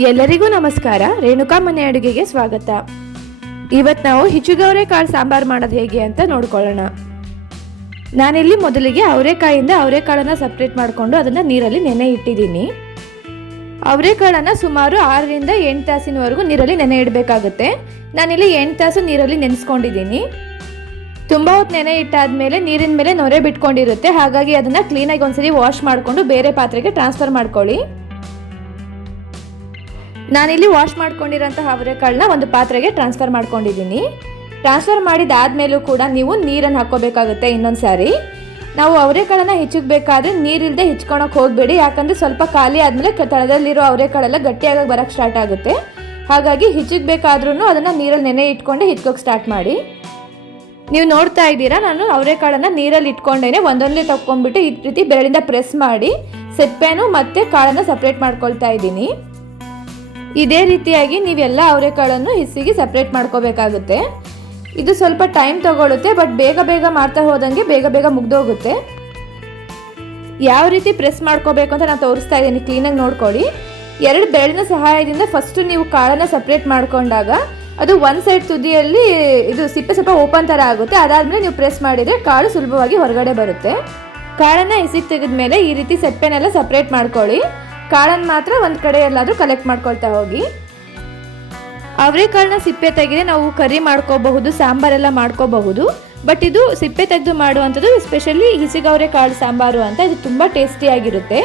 ಎಲ್ಲರಿಗೂ ನಮಸ್ಕಾರ. ರೇಣುಕಾ ಮನೆ ಅಡುಗೆಗೆ ಸ್ವಾಗತ. ಇವತ್ತು ನಾವು ಹಿಚುಗವರೆ ಕಾಳು ಸಾಂಬಾರು ಮಾಡೋದು ಹೇಗೆ ಅಂತ ನೋಡ್ಕೊಳ್ಳೋಣ. ನಾನಿಲ್ಲಿ ಮೊದಲಿಗೆ ಅವರೆಕಾಯಿಂದ ಅವರೆಕಾಳನ್ನು ಸಪ್ರೇಟ್ ಮಾಡಿಕೊಂಡು ಅದನ್ನು ನೀರಲ್ಲಿ ನೆನೆ ಇಟ್ಟಿದ್ದೀನಿ. ಅವರೆಕಾಳನ್ನು ಸುಮಾರು ಆರರಿಂದ ಎಂಟು ತಾಸಿನವರೆಗೂ ನೀರಲ್ಲಿ ನೆನೆ ಇಡಬೇಕಾಗುತ್ತೆ. ನಾನಿಲ್ಲಿ ಎಂಟು ತಾಸು ನೀರಲ್ಲಿ ನೆನೆಸ್ಕೊಂಡಿದ್ದೀನಿ. ತುಂಬ ಹೊತ್ತು ನೆನೆ ಇಟ್ಟಾದ್ಮೇಲೆ ನೀರಿನ ಮೇಲೆ ನೊರೆ ಬಿಟ್ಕೊಂಡಿರುತ್ತೆ. ಹಾಗಾಗಿ ಅದನ್ನು ಕ್ಲೀನಾಗಿ ಒಂದ್ಸರಿ ವಾಶ್ ಮಾಡಿಕೊಂಡು ಬೇರೆ ಪಾತ್ರೆಗೆ ಟ್ರಾನ್ಸ್ಫರ್ ಮಾಡ್ಕೊಳ್ಳಿ. ನಾನಿಲ್ಲಿ ವಾಶ್ ಮಾಡ್ಕೊಂಡಿರೋಂತಹ ಅವರೆಕಾಳನ್ನ ಒಂದು ಪಾತ್ರೆಗೆ ಟ್ರಾನ್ಸ್ಫರ್ ಮಾಡ್ಕೊಂಡಿದ್ದೀನಿ. ಟ್ರಾನ್ಸ್ಫರ್ ಮಾಡಿದಾದ್ಮೇಲೂ ಕೂಡ ನೀವು ನೀರನ್ನು ಹಾಕೋಬೇಕಾಗುತ್ತೆ ಇನ್ನೊಂದು ಸಾರಿ. ನಾವು ಅವರೆಕಾಳನ್ನು ಹೆಚ್ಚಿಗಬೇಕಾದ್ರೆ ನೀರಿಲ್ಲದೆ ಹಿಚ್ಕೊಳಕ್ಕೆ ಹೋಗಬೇಡಿ, ಯಾಕಂದರೆ ಸ್ವಲ್ಪ ಖಾಲಿ ಆದಮೇಲೆ ತಳದಲ್ಲಿರೋ ಅವರೆಕಾಳೆಲ್ಲ ಗಟ್ಟಿಯಾಗಿ ಬರೋಕ್ಕೆ ಸ್ಟಾರ್ಟ್ ಆಗುತ್ತೆ. ಹಾಗಾಗಿ ಹಿಚ್ಚಗಬೇಕಾದ್ರೂ ಅದನ್ನು ನೀರಲ್ಲಿ ನೆನೆ ಇಟ್ಕೊಂಡೆ ಹಿಚ್ಕೋಕ್ಕೆ ಸ್ಟಾರ್ಟ್ ಮಾಡಿ. ನೀವು ನೋಡ್ತಾ ಇದ್ದೀರಾ, ನಾನು ಅವರೆಕಾಳನ್ನು ನೀರಲ್ಲಿ ಇಟ್ಕೊಂಡೇನೆ ಒಂದೊಂದೇ ತಕ್ಕೊಂಡ್ಬಿಟ್ಟು ಈ ರೀತಿ ಬೆರಳಿಂದ ಪ್ರೆಸ್ ಮಾಡಿ ಸೆಪ್ಪೆನು ಮತ್ತು ಕಾಳನ್ನು ಸಪ್ರೇಟ್ ಮಾಡ್ಕೊಳ್ತಾ ಇದ್ದೀನಿ. ಇದೇ ರೀತಿಯಾಗಿ ನೀವೆಲ್ಲ ಅವರೆಕಾಳನ್ನು ಹಿಸಿಗೆ ಸಪ್ರೇಟ್ ಮಾಡ್ಕೋಬೇಕಾಗುತ್ತೆ. ಇದು ಸ್ವಲ್ಪ ಟೈಮ್ ತಗೊಳುತ್ತೆ ಬಟ್ ಬೇಗ ಬೇಗ ಮಾಡ್ತಾ ಹೋದಂಗೆ ಬೇಗ ಬೇಗ ಮುಗ್ದೋಗುತ್ತೆ. ಯಾವ ರೀತಿ ಪ್ರೆಸ್ ಮಾಡ್ಕೋಬೇಕು ಅಂತ ನಾನು ತೋರಿಸ್ತಾ ಇದ್ದೀನಿ ಕ್ಲೀನಾಗಿ ನೋಡ್ಕೊಳ್ಳಿ. ಎರಡು ಬೆರಳಿನ ಸಹಾಯದಿಂದ ಫಸ್ಟು ನೀವು ಕಾಳನ್ನು ಸಪ್ರೇಟ್ ಮಾಡ್ಕೊಂಡಾಗ ಅದು ಒನ್ ಸೈಡ್ ತುದಿಯಲ್ಲಿ ಇದು ಸಿಪ್ಪೆ ಸ್ವಲ್ಪ ಓಪನ್ ಥರ ಆಗುತ್ತೆ, ಅದಾದಮೇಲೆ ನೀವು ಪ್ರೆಸ್ ಮಾಡಿದರೆ ಕಾಳು ಸುಲಭವಾಗಿ ಹೊರಗಡೆ ಬರುತ್ತೆ. ಕಾಳನ್ನು ಹಿಸಿಗೆ ತೆಗೆದ್ಮೇಲೆ ಈ ರೀತಿ ಸೆಪ್ಪೆನೆಲ್ಲ ಸಪ್ರೇಟ್ ಮಾಡ್ಕೊಳ್ಳಿ. ಕಾಳನ್ನು ಮಾತ್ರ ಒಂದು ಕಡೆ ಎಲ್ಲಾದರೂ ಕಲೆಕ್ಟ್ ಮಾಡ್ಕೊಳ್ತಾ ಹೋಗಿ. ಅವರೆಕಾಳನ್ನ ಸಿಪ್ಪೆ ತೆಗೆದೇ ನಾವು ಕರಿ ಮಾಡ್ಕೋಬಹುದು, ಸಾಂಬಾರೆಲ್ಲ ಮಾಡ್ಕೋಬಹುದು. ಬಟ್ ಇದು ಸಿಪ್ಪೆ ತೆಗೆದು ಮಾಡುವಂಥದ್ದು ಎಸ್ಪೆಷಲಿ ಹಿಸಿಗವರೆ ಕಾಳು ಸಾಂಬಾರು ಅಂತ, ಇದು ತುಂಬ ಟೇಸ್ಟಿಯಾಗಿರುತ್ತೆ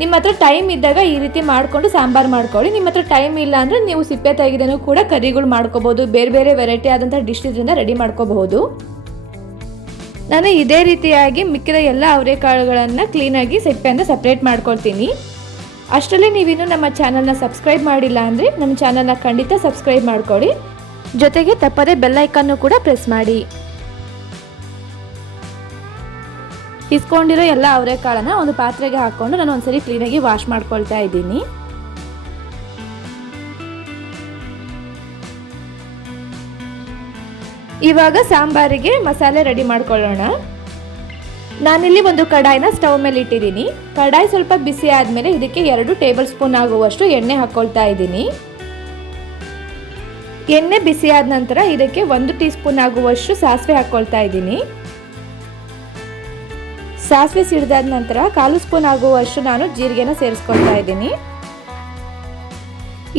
ನಿಮ್ಮ ಹತ್ರ ಟೈಮ್ ಇದ್ದಾಗ ಈ ರೀತಿ ಮಾಡಿಕೊಂಡು ಸಾಂಬಾರು ಮಾಡ್ಕೊಳ್ಳಿ. ನಿಮ್ಮ ಹತ್ರ ಟೈಮ್ ಇಲ್ಲ ಅಂದರೆ ನೀವು ಸಿಪ್ಪೆ ತೆಗೆದೇನೂ ಕೂಡ ಕರಿಗಳು ಮಾಡ್ಕೋಬೋದು ಬೇರೆ ಬೇರೆ ವೆರೈಟಿ ಆದಂಥ ಡಿಶ್ ಇದರಿಂದ ರೆಡಿ ಮಾಡ್ಕೋಬಹುದು. ನಾನು ಇದೇ ರೀತಿಯಾಗಿ ಮಿಕ್ಕಿದ ಎಲ್ಲ ಅವರೆಕಾಳುಗಳನ್ನು ಕ್ಲೀನಾಗಿ ಸಿಪ್ಪೆಯಿಂದ ಸಪ್ರೇಟ್ ಮಾಡ್ಕೊಳ್ತೀನಿ. ಅಷ್ಟರಲ್ಲಿ ನೀವಿನ್ನೂ ನಮ್ಮ ಚಾನಲ್ನ ಸಬ್ಸ್ಕ್ರೈಬ್ ಮಾಡಿಲ್ಲ ಅಂದರೆ ನಮ್ಮ ಚಾನಲ್ನ ಖಂಡಿತ ಸಬ್ಸ್ಕ್ರೈಬ್ ಮಾಡ್ಕೊಳ್ಳಿ ಜೊತೆಗೆ ತಪ್ಪದೇ ಬೆಲ್ ಐಕನ್ನು ಕೂಡ ಪ್ರೆಸ್ ಮಾಡಿ. ಇಸ್ಕೊಂಡಿರೋ ಎಲ್ಲ ಅವರೆಕಾಳನ್ನ ಒಂದು ಪಾತ್ರೆಗೆ ಹಾಕ್ಕೊಂಡು ನಾನು ಒಂದ್ಸರಿ ಕ್ಲೀನಾಗಿ ವಾಶ್ ಮಾಡ್ಕೊಳ್ತಾ ಇದ್ದೀನಿ. ಇವಾಗ ಸಾಂಬಾರಿಗೆ ಮಸಾಲೆ ರೆಡಿ ಮಾಡ್ಕೊಳ್ಳೋಣ. ನಾನಿಲ್ಲಿ ಒಂದು ಕಡಾಯಿನ ಸ್ಟವ್ ಮೇಲೆ ಇಟ್ಟಿದ್ದೀನಿ. ಕಡಾಯಿ ಸ್ವಲ್ಪ ಬಿಸಿ ಆದಮೇಲೆ ಇದಕ್ಕೆ ಎರಡು ಟೇಬಲ್ ಸ್ಪೂನ್ ಆಗುವಷ್ಟು ಎಣ್ಣೆ ಹಾಕ್ಕೊಳ್ತಾ ಇದ್ದೀನಿ. ಎಣ್ಣೆ ಬಿಸಿ ಆದ ನಂತರ ಇದಕ್ಕೆ ಒಂದು ಟೀ ಸ್ಪೂನ್ ಆಗುವಷ್ಟು ಸಾಸಿವೆ ಹಾಕ್ಕೊಳ್ತಾ ಇದ್ದೀನಿ. ಸಾಸಿವೆ ಸಿಡಿದಾದ ನಂತರ ಕಾಲು ಸ್ಪೂನ್ ಆಗುವಷ್ಟು ನಾನು ಜೀರಿಗೆನ ಸೇರಿಸ್ಕೊಳ್ತಾ ಇದ್ದೀನಿ.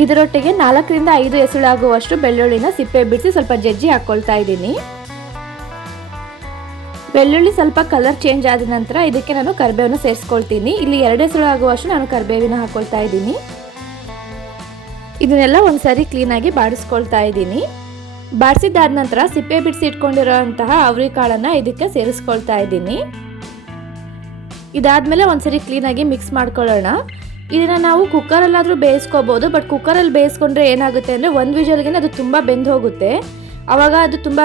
ಇದರೊಟ್ಟಿಗೆ ನಾಲ್ಕರಿಂದ ಐದು ಎಸಳಾಗುವಷ್ಟು ಬೆಳ್ಳುಳ್ಳಿನ ಸಿಪ್ಪೆ ಬಿಡಿಸಿ ಸ್ವಲ್ಪ ಜಜ್ಜಿ ಹಾಕ್ಕೊಳ್ತಾ ಇದ್ದೀನಿ. ಬೆಳ್ಳುಳ್ಳಿ ಸ್ವಲ್ಪ ಕಲರ್ ಚೇಂಜ್ ಆದ ನಂತರ ಇದಕ್ಕೆ ನಾನು ಕರಿಬೇವನ್ನು ಸೇರಿಸ್ಕೊಳ್ತೀನಿ. ಇಲ್ಲಿ ಎರಡೇ ಹೆಸರು ಆಗುವಷ್ಟು ನಾನು ಕರಿಬೇವಿನ ಹಾಕೊಳ್ತಾ ಇದ್ದೀನಿ. ಇದನ್ನೆಲ್ಲ ಒಂದ್ಸರಿ ಕ್ಲೀನಾಗಿ ಬಾಡಿಸ್ಕೊಳ್ತಾ ಇದ್ದೀನಿ. ಬಾಡಿಸಿದಾದ ನಂತರ ಸಿಪ್ಪೆ ಬಿಡಿಸಿ ಇಟ್ಕೊಂಡಿರೋಂತಹ ಕಾಳನ್ನು ಇದಕ್ಕೆ ಸೇರಿಸ್ಕೊಳ್ತಾ ಇದ್ದೀನಿ. ಇದಾದಮೇಲೆ ಒಂದ್ಸರಿ ಕ್ಲೀನಾಗಿ ಮಿಕ್ಸ್ ಮಾಡ್ಕೊಳ್ಳೋಣ. ಇದನ್ನು ನಾವು ಕುಕ್ಕರಲ್ಲಾದರೂ ಬೇಯಿಸ್ಕೋಬೋದು ಬಟ್ ಕುಕ್ಕರಲ್ಲಿ ಬೇಯಿಸ್ಕೊಂಡ್ರೆ ಏನಾಗುತ್ತೆ ಅಂದರೆ ಒಂದು ವಿಜಲ್ಗೆ ಅದು ತುಂಬ ಬೆಂದು ಹೋಗುತ್ತೆ. ಆವಾಗ ಅದು ತುಂಬ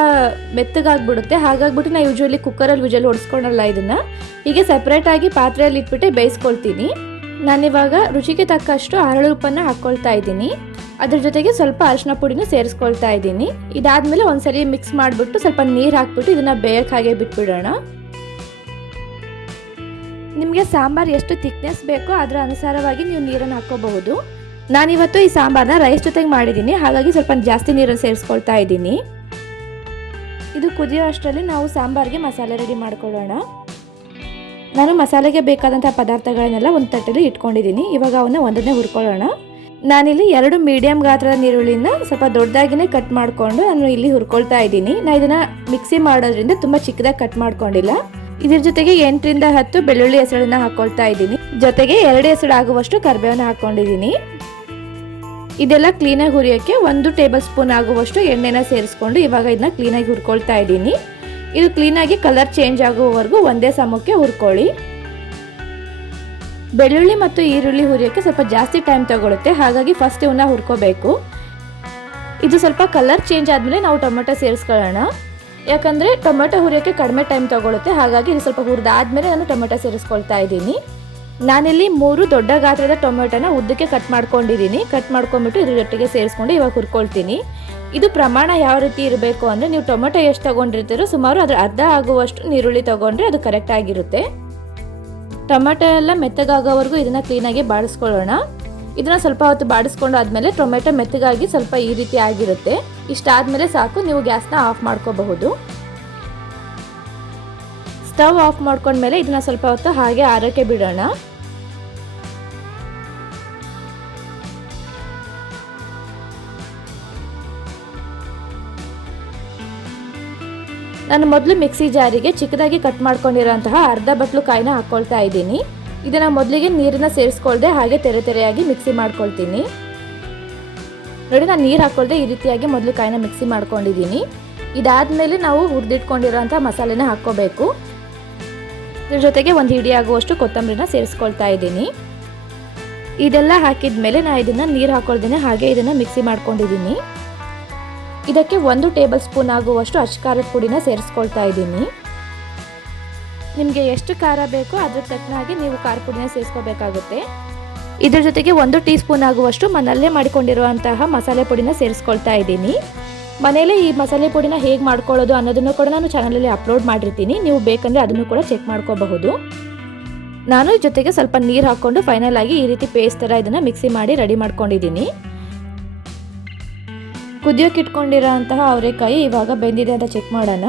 ಮೆತ್ತಗಾಗ್ಬಿಡುತ್ತೆ. ಹಾಗಾಗ್ಬಿಟ್ಟು ನಾನು ಯೂಶ್ವಲಿ ಕುಕ್ಕರಲ್ಲಿ ವಿಜಲ್ ಹೊಡಿಸ್ಕೊಳಲ್ಲ ಇದನ್ನು. ಹೀಗೆ ಸಪ್ರೇಟಾಗಿ ಪಾತ್ರೆಯಲ್ಲಿ ಇಟ್ಬಿಟ್ಟು ಬೇಯಿಸ್ಕೊಳ್ತೀನಿ. ನಾನಿವಾಗ ರುಚಿಗೆ ತಕ್ಕಷ್ಟು ಹರಳು ಉಪ್ಪನ್ನು ಹಾಕ್ಕೊಳ್ತಾ ಇದ್ದೀನಿ. ಅದ್ರ ಜೊತೆಗೆ ಸ್ವಲ್ಪ ಅರಿಶಿನ ಪುಡಿನೂ ಸೇರಿಸ್ಕೊಳ್ತಾ ಇದ್ದೀನಿ. ಇದಾದಮೇಲೆ ಒಂದ್ಸರಿ ಮಿಕ್ಸ್ ಮಾಡಿಬಿಟ್ಟು ಸ್ವಲ್ಪ ನೀರು ಹಾಕ್ಬಿಟ್ಟು ಇದನ್ನು ಬೇಯಕ್ಕೆ ಹಾಗೆ ಬಿಟ್ಬಿಡೋಣ. ನಿಮಗೆ ಸಾಂಬಾರು ಎಷ್ಟು ಥಿಕ್ನೆಸ್ ಬೇಕೋ ಅದರ ಅನುಸಾರವಾಗಿ ನೀವು ನೀರನ್ನು ಹಾಕ್ಕೋಬಹುದು ನಾನಿವತ್ತು ಈ ಸಾಂಬಾರನ್ನ ರೈಸ್ ಜೊತೆಗೆ ಮಾಡಿದ್ದೀನಿ ಹಾಗಾಗಿ ಸ್ವಲ್ಪ ಜಾಸ್ತಿ ನೀರನ್ನು ಸೇರಿಸ್ಕೊಳ್ತಾ ಇದ್ದೀನಿ. ಇದು ಕುದಿಯೋ ಅಷ್ಟರಲ್ಲಿ ನಾವು ಸಾಂಬಾರಿಗೆ ಮಸಾಲೆ ರೆಡಿ ಮಾಡ್ಕೊಳ್ಳೋಣ. ನಾನು ಮಸಾಲೆಗೆ ಬೇಕಾದಂಥ ಪದಾರ್ಥಗಳನ್ನೆಲ್ಲ ಒಂದು ತಟ್ಟೆಲಿ ಇಟ್ಕೊಂಡಿದ್ದೀನಿ ಇವಾಗ ಅವನ್ನ ಒಂದನ್ನೇ ಹುರ್ಕೊಳ್ಳೋಣ. ನಾನಿಲ್ಲಿ ಎರಡು ಮೀಡಿಯಮ್ ಗಾತ್ರದ ನೀರುಳ್ಳಿನ ಸ್ವಲ್ಪ ದೊಡ್ಡದಾಗಿನೇ ಕಟ್ ಮಾಡಿಕೊಂಡು ನಾನು ಇಲ್ಲಿ ಹುರ್ಕೊಳ್ತಾ ಇದ್ದೀನಿ. ನಾನು ಇದನ್ನು ಮಿಕ್ಸಿ ಮಾಡೋದ್ರಿಂದ ತುಂಬ ಚಿಕ್ಕದಾಗಿ ಕಟ್ ಮಾಡ್ಕೊಂಡಿಲ್ಲ. ಇದ್ರ ಜೊತೆಗೆ ಎಂಟರಿಂದ ಹತ್ತು ಬೆಳ್ಳುಳ್ಳಿ ಹೆಸರನ್ನ ಹಾಕೊಳ್ತಾ ಇದ್ದೀನಿ. ಜೊತೆಗೆ ಎರಡು ಹೆಸರು ಆಗುವಷ್ಟು ಕರ್ಬೇವನ್ನ ಹಾಕೊಂಡಿದ್ದೀನಿ ಇದೆಲ್ಲ ಕ್ಲೀನಾಗಿ ಹುರಿಯೋಕ್ಕೆ ಒಂದು ಟೇಬಲ್ ಸ್ಪೂನ್ ಆಗುವಷ್ಟು ಎಣ್ಣೆನ ಸೇರಿಸ್ಕೊಂಡು ಇವಾಗ ಇದನ್ನ ಕ್ಲೀನಾಗಿ ಹುರ್ಕೊಳ್ತಾ ಇದ್ದೀನಿ. ಇದು ಕ್ಲೀನಾಗಿ ಕಲರ್ ಚೇಂಜ್ ಆಗುವವರೆಗೂ ಒಂದೇ ಸಮಕ್ಕೆ ಹುರ್ಕೊಳ್ಳಿ. ಬೆಳ್ಳುಳ್ಳಿ ಮತ್ತು ಈರುಳ್ಳಿ ಹುರಿಯೋಕ್ಕೆ ಸ್ವಲ್ಪ ಜಾಸ್ತಿ ಟೈಮ್ ತಗೊಳುತ್ತೆ, ಹಾಗಾಗಿ ಫಸ್ಟ್ ಇವನ್ನ ಹುರ್ಕೋಬೇಕು. ಇದು ಸ್ವಲ್ಪ ಕಲರ್ ಚೇಂಜ್ ಆದಮೇಲೆ ನಾವು ಟೊಮೆಟೊ ಸೇರಿಸ್ಕೊಳ್ಳೋಣ. ಯಾಕಂದರೆ ಟೊಮೆಟೊ ಹುರಿಯೋಕ್ಕೆ ಕಡಿಮೆ ಟೈಮ್ ತಗೊಳುತ್ತೆ, ಹಾಗಾಗಿ ಇದು ಸ್ವಲ್ಪ ಹುರಿದಾದ್ಮೇಲೆ ನಾನು ಟೊಮೆಟೊ ಸೇರಿಸ್ಕೊಳ್ತಾ ಇದ್ದೀನಿ. ನಾನಿಲ್ಲಿ ಮೂರು ದೊಡ್ಡ ಗಾತ್ರದ ಟೊಮೆಟೊನ ಉದ್ದಕ್ಕೆ ಕಟ್ ಮಾಡ್ಕೊಂಡಿದ್ದೀನಿ. ಕಟ್ ಮಾಡ್ಕೊಂಡ್ಬಿಟ್ಟು ಇದ್ರ ಜೊತೆಗೆ ಸೇರಿಸ್ಕೊಂಡು ಇವಾಗ ಹುರ್ಕೊಳ್ತೀನಿ. ಇದು ಪ್ರಮಾಣ ಯಾವ ರೀತಿ ಇರಬೇಕು ಅಂದರೆ ನೀವು ಟೊಮೆಟೊ ಎಷ್ಟು ತೊಗೊಂಡಿರ್ತೀರೋ ಸುಮಾರು ಅದರ ಅರ್ಧ ಆಗುವಷ್ಟು ನೀರುಳ್ಳಿ ತೊಗೊಂಡ್ರೆ ಅದು ಕರೆಕ್ಟ್ ಆಗಿರುತ್ತೆ. ಟೊಮೆಟೊ ಎಲ್ಲ ಮೆತ್ತಗಾಗೋವರೆಗೂ ಇದನ್ನು ಕ್ಲೀನಾಗಿ ಬಾಡಿಸ್ಕೊಳ್ಳೋಣ. ಇದನ್ನು ಸ್ವಲ್ಪ ಹೊತ್ತು ಬಾಡಿಸ್ಕೊಂಡು ಆದಮೇಲೆ ಟೊಮೆಟೊ ಮೆತ್ತಗಾಗಿ ಸ್ವಲ್ಪ ಈ ರೀತಿ ಆಗಿರುತ್ತೆ. ಇಷ್ಟಾದಮೇಲೆ ಸಾಕು, ನೀವು ಗ್ಯಾಸ್ನ ಆಫ್ ಮಾಡ್ಕೋಬಹುದು. ಸ್ಟವ್ ಆಫ್ ಮಾಡ್ಕೊಂಡ್ಮೇಲೆ ಇದನ್ನ ಸ್ವಲ್ಪ ಹೊತ್ತು ಹಾಗೆ ಆರೋಕ್ಕೆ ಬಿಡೋಣ. ನಾನು ಮೊದಲು ಮಿಕ್ಸಿ ಜಾರಿಗೆ ಚಿಕ್ಕದಾಗಿ ಕಟ್ ಮಾಡ್ಕೊಂಡಿರೋಂತಹ ಅರ್ಧ ಬಟ್ಲು ಕಾಯಿನ ಹಾಕ್ಕೊಳ್ತಾ ಇದ್ದೀನಿ. ಇದನ್ನು ಮೊದಲಿಗೆ ನೀರನ್ನ ಸೇರಿಸ್ಕೊಳ್ದೆ ಹಾಗೆ ತೆರೆ ತೆರೆಯಾಗಿ ಮಿಕ್ಸಿ ಮಾಡ್ಕೊಳ್ತೀನಿ. ನೋಡಿ, ನಾನು ನೀರು ಹಾಕ್ಕೊಳ್ದೆ ಈ ರೀತಿಯಾಗಿ ಮೊದಲು ಕಾಯಿನ ಮಿಕ್ಸಿ ಮಾಡ್ಕೊಂಡಿದ್ದೀನಿ. ಇದಾದಮೇಲೆ ನಾವು ಹುರಿದಿಟ್ಕೊಂಡಿರೋಂಥ ಮಸಾಲೆನ ಹಾಕ್ಕೋಬೇಕು. ಇದ್ರ ಜೊತೆಗೆ ಒಂದು ಹಿಡಿ ಆಗುವಷ್ಟು ಕೊತ್ತಂಬರಿನ ಸೇರಿಸ್ಕೊಳ್ತಾ ಇದ್ದೀನಿ. ಇದೆಲ್ಲ ಹಾಕಿದ ಮೇಲೆ ನಾನು ಇದನ್ನು ನೀರು ಹಾಕೊಳ್ದೇನೆ ಹಾಗೆ ಇದನ್ನು ಮಿಕ್ಸಿ ಮಾಡ್ಕೊಂಡಿದ್ದೀನಿ. ಇದಕ್ಕೆ ಒಂದು ಟೇಬಲ್ ಸ್ಪೂನ್ ಆಗುವಷ್ಟು ಅಚ್ಚ ಖಾರದ ಪುಡಿನ ಸೇರಿಸ್ಕೊಳ್ತಾ ಇದ್ದೀನಿ. ನಿಮಗೆ ಎಷ್ಟು ಖಾರ ಬೇಕೋ ಅದ್ರ ತಕ್ಕನಾಗಿ ನೀವು ಖಾರ ಪುಡಿನ ಸೇರಿಸ್ಕೋಬೇಕಾಗುತ್ತೆ. ಇದ್ರ ಜೊತೆಗೆ ಒಂದು ಟೀ ಸ್ಪೂನ್ ಆಗುವಷ್ಟು ಮನೆಯಲ್ಲೇ ಮಾಡಿಕೊಂಡಿರುವಂತಹ ಮಸಾಲೆ ಪುಡಿನ ಸೇರಿಸ್ಕೊಳ್ತಾ ಇದ್ದೀನಿ. ಮನೇಲೆ ಈ ಮಸಾಲೆ ಪುಡಿನ ಹೇಗೆ ಮಾಡ್ಕೊಳ್ಳೋದು ಅನ್ನೋದನ್ನು ಕೂಡ ನಾನು ಚಾನಲಲ್ಲಿ ಅಪ್ಲೋಡ್ ಮಾಡಿರ್ತೀನಿ. ನೀವು ಬೇಕಂದರೆ ಅದನ್ನು ಕೂಡ ಚೆಕ್ ಮಾಡ್ಕೋಬಹುದು. ನಾನು ಜೊತೆಗೆ ಸ್ವಲ್ಪ ನೀರು ಹಾಕ್ಕೊಂಡು ಫೈನಲ್ ಆಗಿ ಈ ರೀತಿ ಪೇಸ್ಟ್ ಥರ ಇದನ್ನು ಮಿಕ್ಸಿ ಮಾಡಿ ರೆಡಿ ಮಾಡ್ಕೊಂಡಿದ್ದೀನಿ. ಕುದಿಯೋಕೆ ಇಟ್ಕೊಂಡಿರೋ ಅಂತಹ ಅವರೆಕಾಯಿ ಇವಾಗ ಬೆಂದಿದೆ ಅಂತ ಚೆಕ್ ಮಾಡೋಣ.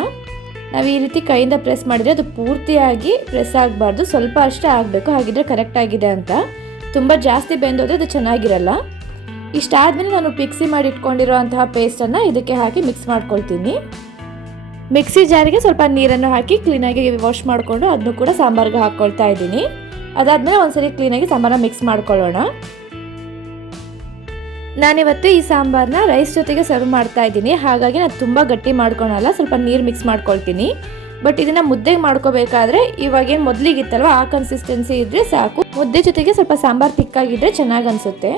ನಾವು ಈ ರೀತಿ ಕೈಯಿಂದ ಪ್ರೆಸ್ ಮಾಡಿದರೆ ಅದು ಪೂರ್ತಿಯಾಗಿ ಪ್ರೆಸ್ ಆಗಬಾರ್ದು. ಸ್ವಲ್ಪ ಅಷ್ಟೇ ಆಗಬೇಕು. ಹಾಗಿದ್ರೆ ಕರೆಕ್ಟ್ ಆಗಿದೆ ಅಂತ. ತುಂಬ ಜಾಸ್ತಿ ಬೆಂದೋದ್ರೆ ಅದು ಚೆನ್ನಾಗಿರಲ್ಲ. ಇಷ್ಟಾದಮೇಲೆ ನಾನು ಮಿಕ್ಸಿ ಮಾಡಿ ಇಟ್ಕೊಂಡಿರೋ ಅಂತಹ ಪೇಸ್ಟನ್ನು ಇದಕ್ಕೆ ಹಾಕಿ ಮಿಕ್ಸ್ ಮಾಡ್ಕೊಳ್ತೀನಿ. ಮಿಕ್ಸಿ ಜಾರಿಗೆ ಸ್ವಲ್ಪ ನೀರನ್ನು ಹಾಕಿ ಕ್ಲೀನಾಗಿ ವಾಶ್ ಮಾಡಿಕೊಂಡು ಅದನ್ನು ಕೂಡ ಸಾಂಬಾರ್ಗೆ ಹಾಕ್ಕೊಳ್ತಾ ಇದ್ದೀನಿ. ಅದಾದಮೇಲೆ ಒಂದ್ಸರಿ ಕ್ಲೀನಾಗಿ ಸಾಂಬಾರನ್ನ ಮಿಕ್ಸ್ ಮಾಡ್ಕೊಳ್ಳೋಣ. ನಾನಿವತ್ತು ಈ ಸಾಂಬಾರನ್ನ ರೈಸ್ ಜೊತೆಗೆ ಸರ್ವ್ ಮಾಡ್ತಾ ಇದ್ದೀನಿ. ಹಾಗಾಗಿ ನಾನು ತುಂಬ ಗಟ್ಟಿ ಮಾಡ್ಕೊಳಲ್ಲ, ಸ್ವಲ್ಪ ನೀರು ಮಿಕ್ಸ್ ಮಾಡ್ಕೊಳ್ತೀನಿ. ಬಟ್ ಇದನ್ನು ಮುದ್ದೆಗೆ ಮಾಡ್ಕೋಬೇಕಾದ್ರೆ ಇವಾಗೇನು ಮೊದಲಿಗಿತ್ತಲ್ವ, ಆ ಕನ್ಸಿಸ್ಟೆನ್ಸಿ ಇದ್ದರೆ ಸಾಕು. ಮುದ್ದೆ ಜೊತೆಗೆ ಸ್ವಲ್ಪ ಸಾಂಬಾರು ತಿಕ್ಕಾಗಿದ್ದರೆ ಚೆನ್ನಾಗಿ ಅನಿಸುತ್ತೆ.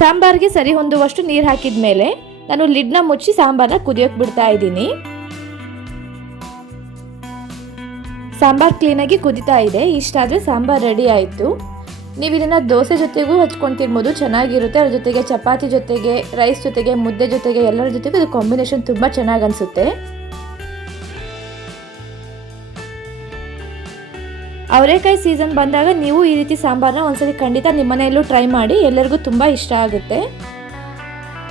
ಸಾಂಬಾರಿಗೆ ಸರಿ ಹೊಂದುವಷ್ಟು ನೀರು ಹಾಕಿದ ಮೇಲೆ ನಾನು ಲಿಡ್ನ ಮುಚ್ಚಿ ಸಾಂಬಾರನ್ನ ಕುದಿಯೋಕೆ ಬಿಡ್ತಾ ಇದ್ದೀನಿ. ಸಾಂಬಾರು ಕ್ಲೀನಾಗಿ ಕುದಿತಾ ಇದೆ. ಇಷ್ಟಾದರೆ ಸಾಂಬಾರು ರೆಡಿ ಆಯಿತು. ನೀವು ಇದನ್ನು ದೋಸೆ ಜೊತೆಗೂ ಹಚ್ಕೊಂಡು ತಿನ್ಬೋದು ಚೆನ್ನಾಗಿರುತ್ತೆ. ಅದ್ರ ಜೊತೆಗೆ ಚಪಾತಿ ಜೊತೆಗೆ ರೈಸ್ ಜೊತೆಗೆ, ಮುದ್ದೆ ಜೊತೆಗೆ, ಎಲ್ಲರ ಜೊತೆಗೂ ಇದು ಕಾಂಬಿನೇಷನ್ ತುಂಬ ಚೆನ್ನಾಗಿ ಅನಿಸುತ್ತೆ. ಅವರೆಕಾಯಿ ಸೀಸನ್ ಬಂದಾಗ ನೀವು ಈ ರೀತಿ ಸಾಂಬಾರನ್ನ ಒಂದ್ಸರಿ ಖಂಡಿತ ನಿಮ್ಮ ಮನೆಯಲ್ಲೂ ಟ್ರೈ ಮಾಡಿ, ಎಲ್ಲರಿಗೂ ತುಂಬ ಇಷ್ಟ ಆಗುತ್ತೆ.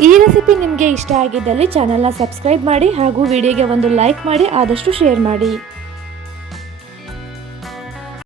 ಈ ರೆಸಿಪಿ ನಿಮಗೆ ಇಷ್ಟ ಆಗಿದ್ದಲ್ಲಿ ಚಾನಲ್ನ ಸಬ್ಸ್ಕ್ರೈಬ್ ಮಾಡಿ ಹಾಗೂ ವಿಡಿಯೋಗೆ ಒಂದು ಲೈಕ್ ಮಾಡಿ, ಆದಷ್ಟು ಶೇರ್ ಮಾಡಿ.